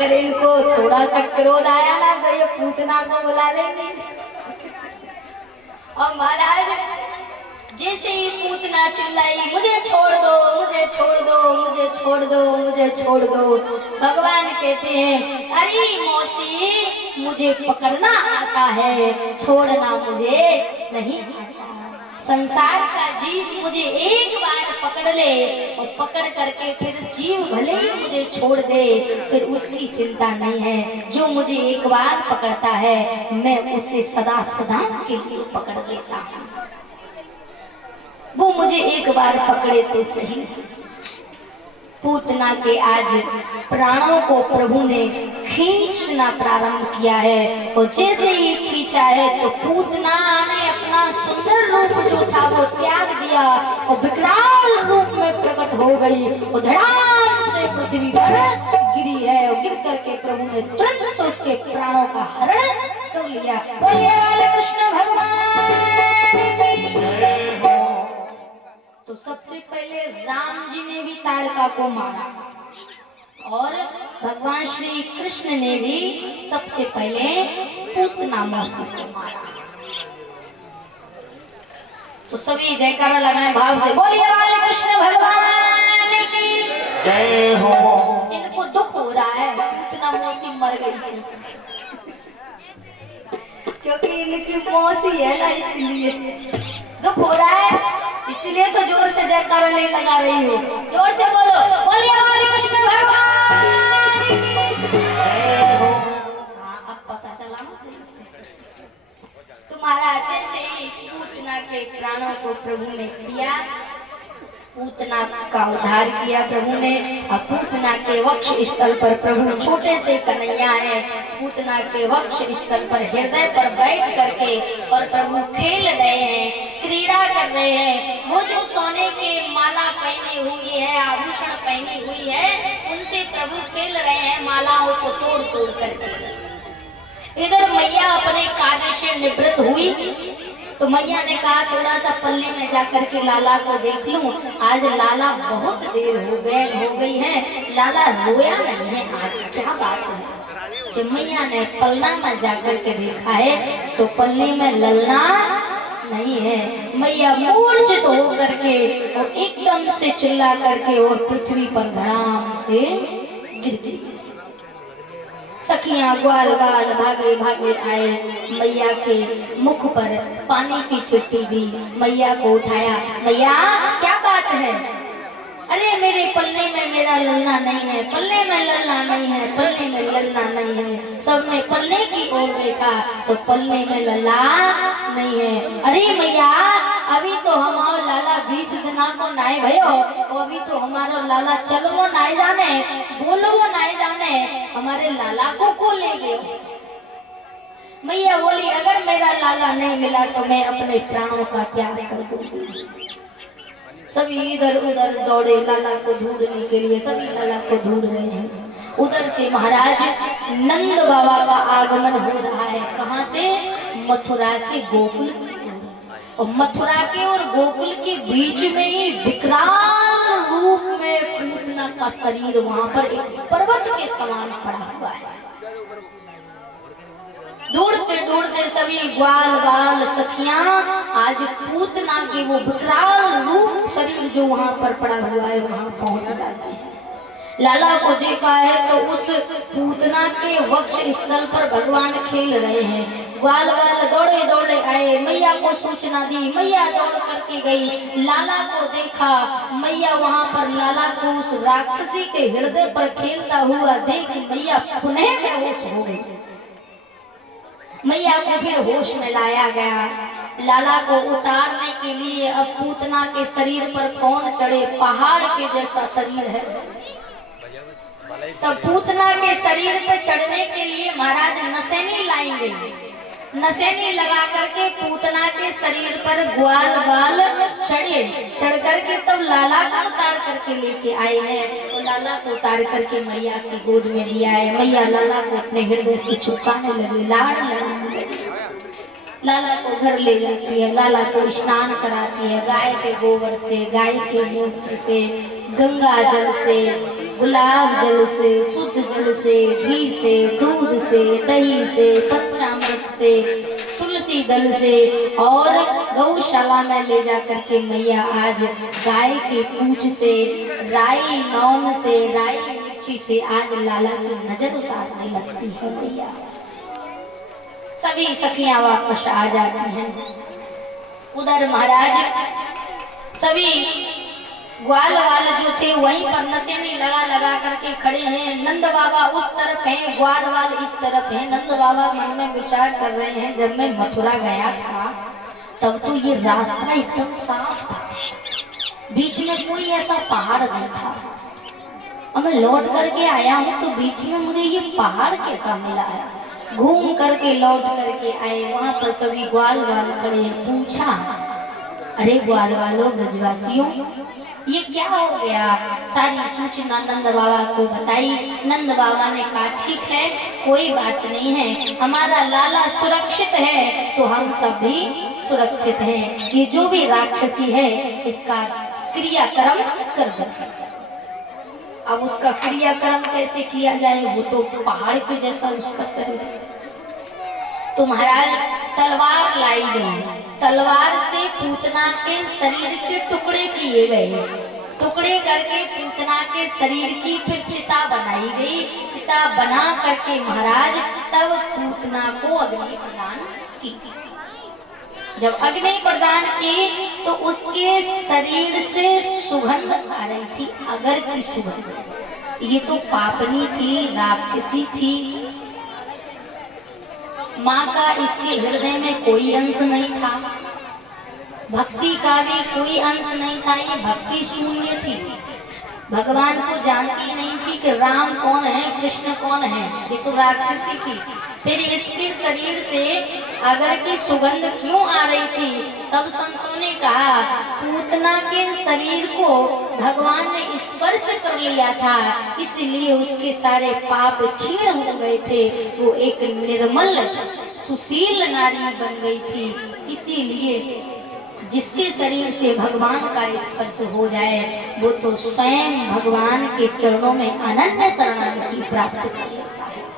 अगर इनको थोड़ा सा क्रोध आया ना तो ये पूतना को बुला लेंगे। और महाराज जैसे ही पूतना चिल्लाई, मुझे छोड़ दो, मुझे छोड़ दो, मुझे छोड़ दो, मुझे छोड़ दो, भगवान कहते हैं अरे मौसी मुझे पकड़ना आता है, छोड़ना मुझे नहीं आता। संसार का जीव मुझे एक बार पकड़ ले और पकड़ करके फिर जीव भले ही मुझे छोड़ दे, फिर उसकी चिंता नहीं है। जो मुझे एक बार पकड़ता है मैं उसे सदा सदा के लिए पकड़ लेता हूँ। वो मुझे एक बार पकड़े तो सही। पूतना के आज प्राणों को प्रभु ने खींचना प्रारंभ किया है और जैसे ही खींचा है तो पूतना ने अपना सुंदर रूप जो था वो त्याग दिया और विकराल रूप में प्रकट हो गई और धड़ाम से पृथ्वी पर गिरी है। और गिर करके प्रभु ने तुरंत उसके प्राणों का हरण कर लिया। बोलिए वाले कृष्ण भगवान की। तो सबसे पहले राम जी ने भी ताड़का को मारा और भगवान श्री कृष्ण ने भी सबसे पहले पूतना मौसी को मारा। तो सभी जयकारा लगाए भाव से, बोलिए वाले कृष्ण भगवान की जय हो। इनको दुख हो रहा है पूतना मौसी मर गई क्योंकि इनकी मौसी है ना, इसलिए दुख हो रहा है। इसलिए तो जोर से जयकारा नहीं लगा रही हो, जोर से बोलो बोलिए हमारे कृष्ण भगवान की। अब पता चला सही से। तुम्हारा जैसे ही पूतना के प्राणों को प्रभु ने दिया, पूतना का उद्धार किया प्रभु ने। अब पूतना के वक्ष स्थल पर प्रभु छोटे से कन्हैया है, पूतना के वक्ष स्थल पर हृदय पर बैठ करके और प्रभु खेल रहे हैं, क्रीड़ा कर रहे हैं। वो जो सोने के माला पहनी हुई है, आभूषण पहनी हुई है, उनसे प्रभु खेल रहे हैं मालाओं को तोड़ तोड़ करके। इधर मैया अपने कार्य से निवृत्त हुई तो मैया ने कहा थोड़ा सा पल्ले में जाकर के लाला को देख लूं। आज लाला बहुत देर हो गई है, लाला रोया नहीं है आज, क्या बात है। जब मैया ने पलना में जाकर के देखा है तो पल्ले में ललना नहीं है। मैया मूर्छित हो करके और एकदम से चिल्ला करके और पृथ्वी पर धड़ाम से गिर गई। सखियां ग्वाल बाल भागे भागे आए, मैया के मुख पर पानी की चिट्ठी दी, मैया को उठाया। मैया क्या बात है? अरे मेरे पल्ले में मेरा ललना नहीं है, पल्ले में ललना नहीं है, पल्ले में ललना नहीं है। सबने पल्ले की ओर देखा तो पल्ले में लल्ला नहीं है। अरे मैया अभी तो हमारो लाला 20 दिना को नाय भयो, अभी तो हमारो लाला चलवो नाय जाने, बोलवो नाय जाने, हमारे लाला को ले गए। मैया बोली अगर मेरा लाला नहीं मिला तो मैं अपने प्राणों का त्याग कर दूंगी। सभी इधर उधर दौड़े लाला को ढूंढने के लिए, सभी लाला को ढूंढ रहे हैं। उधर से महाराज नंद बाबा का आगमन हो रहा है। कहाँ से? मथुरा से गोकुल। और मथुरा के और गोकुल के बीच में ही विकराल रूप में पूतना का शरीर वहां पर एक पर्वत के समान पड़ा हुआ है। ढूंढते ढूंढते सभी ग्वाल बाल सखियां आज पूतना के वो विकराल रूप शरीर जो वहां पर पड़ा हुआ है वहां पहुंच जाते हैं। लाला को देखा है तो उस पूतना के वक्ष स्थल पर भगवान खेल रहे हैं। ग्वाल बाल दौड़े दौड़े आए, मैया को सूचना दी, मैया दौड़ करके गई, लाला को देखा। मैया वहां पर लाला को उस राक्षसी के हृदय पर खेलता हुआ देख मैया पुनः बेहोश हो गई। मैया को फिर होश में लाया गया। लाला को उतारने के लिए अब पूतना के शरीर पर कौन चढ़े, पहाड़ के जैसा शरीर है। तब पूतना के शरीर पे चढ़ने के लिए महाराज नसेनी लाएंगे, नसेनी लगा करके पूतना के शरीर पर ग्वाल बाल चढ़े, चढ़ करके तब लाला को उतार करके लेके आए हैं। तो लाला को उतार करके मैया की गोद में लिया है। मैया लाला को अपने हृदय से छुपाने लगी, लाड़ लगाने लगी। लाला को घर ले जाती है, लाला को स्नान कराती है गाय के गोबर से, गाय के मूत्र से, गंगा जल से, गुलाब जल से, शुद्ध जल से, घी से, दूध से, दही से, पंचामृत से, तुलसी दल से और गौशाला में ले जा करके मैया आज गाय के पूंछ से, राई नौन से, राई मिर्ची से आज लाला की नजर उतारने लगती है मैया। सभी सखियां वापस आ जाती हैं। उधर महाराज सभी ग्वाल वाले जो थे वहीं पर नसेनी लगा लगा करके खड़े हैं। नंद बाबा उस तरफ हैं, ग्वाल वाले इस तरफ हैं। नंद बाबा मन में विचार कर रहे हैं, जब मैं मथुरा गया था तब तो ये रास्ता एकदम साफ था, बीच में कोई ऐसा पहाड़ नहीं था। अब मैं लौट करके आया हूँ तो बीच में मुझे ये पहाड़ कैसा मिला है। घूम करके लौट करके आए, वहां पर सभी ग्वाल वाल खड़े हैं। पूछा, अरे ग्वाल वालों, ब्रजवासियों, ये क्या हो गया? सारी सूचना नंद बाबा को बताई। नंद बाबा ने कहा, ठीक है, कोई बात नहीं है, हमारा लाला सुरक्षित है तो हम सब भी सुरक्षित हैं। ये जो भी राक्षसी है इसका क्रियाक्रम कर दो। अब उसका क्रियाक्रम कैसे किया जाए, वो तो पहाड़ के जैसा उसका शरीर। तो महाराज तलवार लाई गई, तलवार से पूतना के शरीर के टुकड़े किए गए। टुकड़े करके पूतना के शरीर की फिर चिता बनाई गई। चिता बना करके महाराज तब पूतना को अग्नि प्रदान की। जब अग्नि प्रदान की तो उसके शरीर से सुगंध आ रही थी, अगर की सुगंध। ये तो पापनी थी, राक्षसी थी। माँ का इसके हृदय में कोई अंश नहीं था, भक्ति का भी कोई अंश नहीं था। ये भक्ति शून्य थी, भगवान को जानती नहीं थी कि राम कौन है, कृष्ण कौन है। ये तो राक्षसी थी। फिर इसके शरीर से अगर की सुगंध क्यों आ रही थी? तब संतों ने कहा, पूतना के शरीर को भगवान ने स्पर्श कर लिया था, इसलिए उसके सारे पाप क्षीण हो गए थे। वो एक निर्मल सुशील नारी बन गई थी। इसीलिए जिसके शरीर से भगवान का स्पर्श हो जाए वो तो स्वयं भगवान के चरणों में अनन्य शरणागति प्राप्त कर लेता है।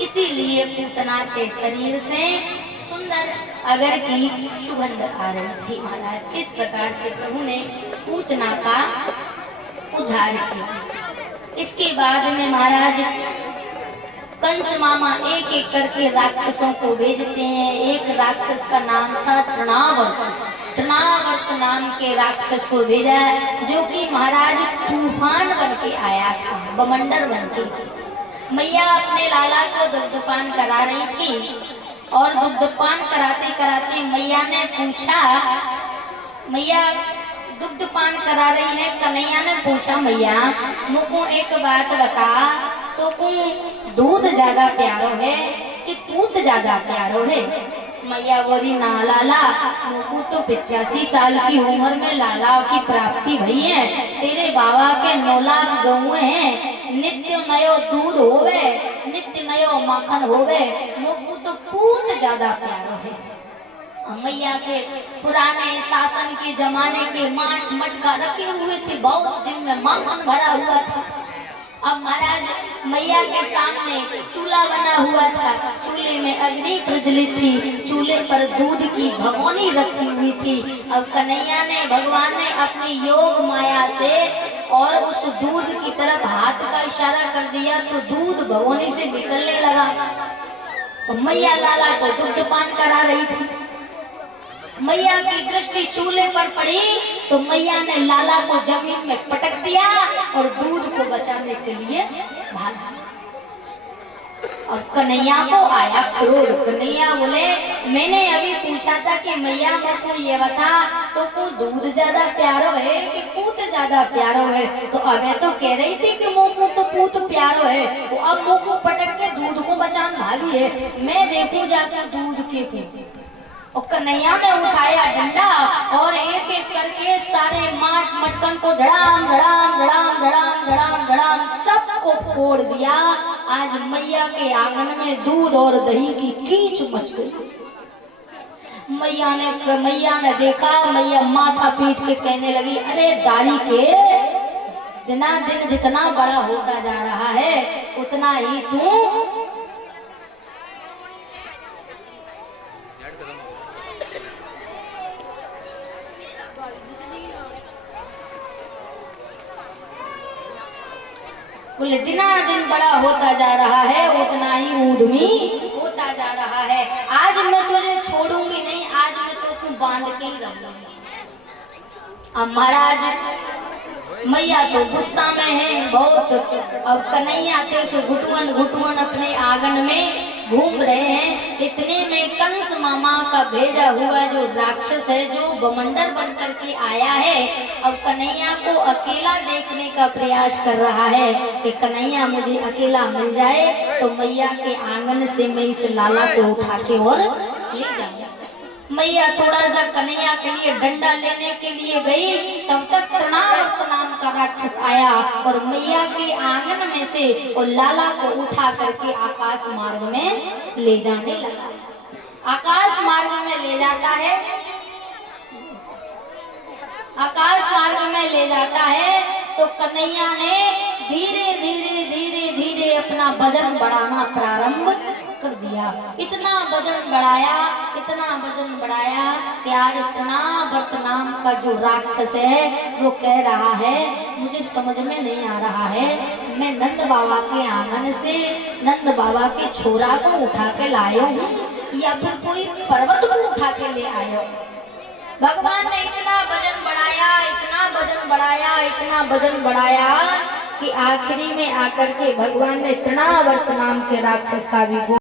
इसीलिए पूतना के शरीर से सुंदर अगर की सुगंध आ रही थी। महाराज इस प्रकार से प्रभु ने पूतना का उद्धार किया। इसके बाद में महाराज कंस मामा एक एक करके राक्षसों को भेजते हैं। एक राक्षस का नाम था तृणावर्त। तृणावर्त नाम के राक्षस को भेजा, जो कि महाराज तूफान बन के आया था, बमंडर बन के। मैया अपने लाला को दुग्धपान करा रही थी और दुग्धपान कराते कराते मैया ने पूछा, मैया दुग्धपान करा रही है। कन्हैया ने पूछा, मैया मुझको एक बात बता, तो तुम दूध ज्यादा प्यारो है कि पूत ज्यादा प्यारो है? मैया बोली, ना लाला, मुझको तो 85 साल की उम्र में लाला की प्राप्ति भई है। तेरे बाबा के 9 लाख गौएं हैं, नित्य नयो दूध होवे, नित्य नयो माखन होवे, मुझको तो पूत ज्यादा प्यारो है। मैया के पुराने शासन के जमाने के माट मटका रखे हुए थे, बहुत जिनमें माखन भरा हुआ था। अब महाराज मैया के सामने चूल्हा बना हुआ था, चूल्हे में अग्नि प्रज्वलित थी, चूल्हे पर दूध की भगोनी रखी हुई थी। अब कन्हैया ने, भगवान ने अपनी योग माया से और उस दूध की तरफ हाथ का इशारा कर दिया तो दूध भगोनी से निकलने लगा। मैया लाला को दुग्धपान करा रही थी। मैया की दृष्टि चूल्हे पर पड़ी तो मैया ने लाला को जमीन में पटक दिया और दूध को बचाने के लिए भागा। और कन्हैया को आया क्रोध। कन्हैया बोले, मैंने अभी पूछा था कि मैया मुझको ये बता, तो को दूध ज्यादा प्यारो है कि पूत ज्यादा प्यारो है? तो अबे तो कह रही थी कि मुझको तो पूत प्यारो है, वो अब मुझको पटक के दूध को बचाने भागी है। मैं देखूं जाकर दूध के। और कन्हैया ने उठाया डंडा और एक एक करके सारे माट मटकन को धड़ाम धड़ाम धड़ाम धड़ाम धड़ाम धड़ाम सबको फोड़ दिया। आज मैया के आंगन में दूध और दही की कीच मच गई। मैया ने देखा, मैया माथा पीट के कहने लगी, अरे दारी के, दिना दिन जितना बड़ा होता जा रहा है उतना ही तू बोले दिना दिन बड़ा होता जा रहा है उतना ही ऊधमी होता जा रहा है। आज मैं तुझे छोड़ूंगी नहीं, आज मैं तो तू बांध के ही रहूंगी। अब महाराज मैया तो गुस्सा में है बहुत। अब कन्हैया थे सो घुटवन घुटवन अपने आंगन में घूम रहे हैं। इतने में कंस मामा का भेजा हुआ जो राक्षस है, जो बमंडर बन करके आया है, अब कन्हैया को अकेला देखने का प्रयास कर रहा है कि कन्हैया मुझे अकेला मिल जाए तो मैया के आंगन से मैं इस लाला को उठा के और ले जाऊंगा। मैया थोड़ा सा कन्हैया के लिए डंडा लेने के लिए गई, तब तक तृणावर्त नाम का राक्षस आया और मैया के आंगन में से और लाला को उठा करके आकाश मार्ग में ले जाने लगा। आकाश मार्ग में ले जाता है, आकाश मार्ग में ले जाता है तो कन्हैया ने धीरे धीरे धीरे धीरे अपना वजन बढ़ाना प्रारंभ कर दिया। इतना वजन बढ़ाया, इतना वजन बढ़ाया कि आज तृणावर्त नाम का जो राक्षस है वो कह रहा है मुझे समझ में नहीं आ रहा है, मैं नंद बाबा के आंगन से नंद बाबा के छोरा को उठा के लाया हूँ या फिर कोई पर्वत को उठा के ले आया। भगवान ने इतना वजन बढ़ाया, इतना वजन बढ़ाया, इतना वजन बढ़ाया कि आखिरी में आकर के भगवान ने तृणावर्त नाम के राक्षस का भी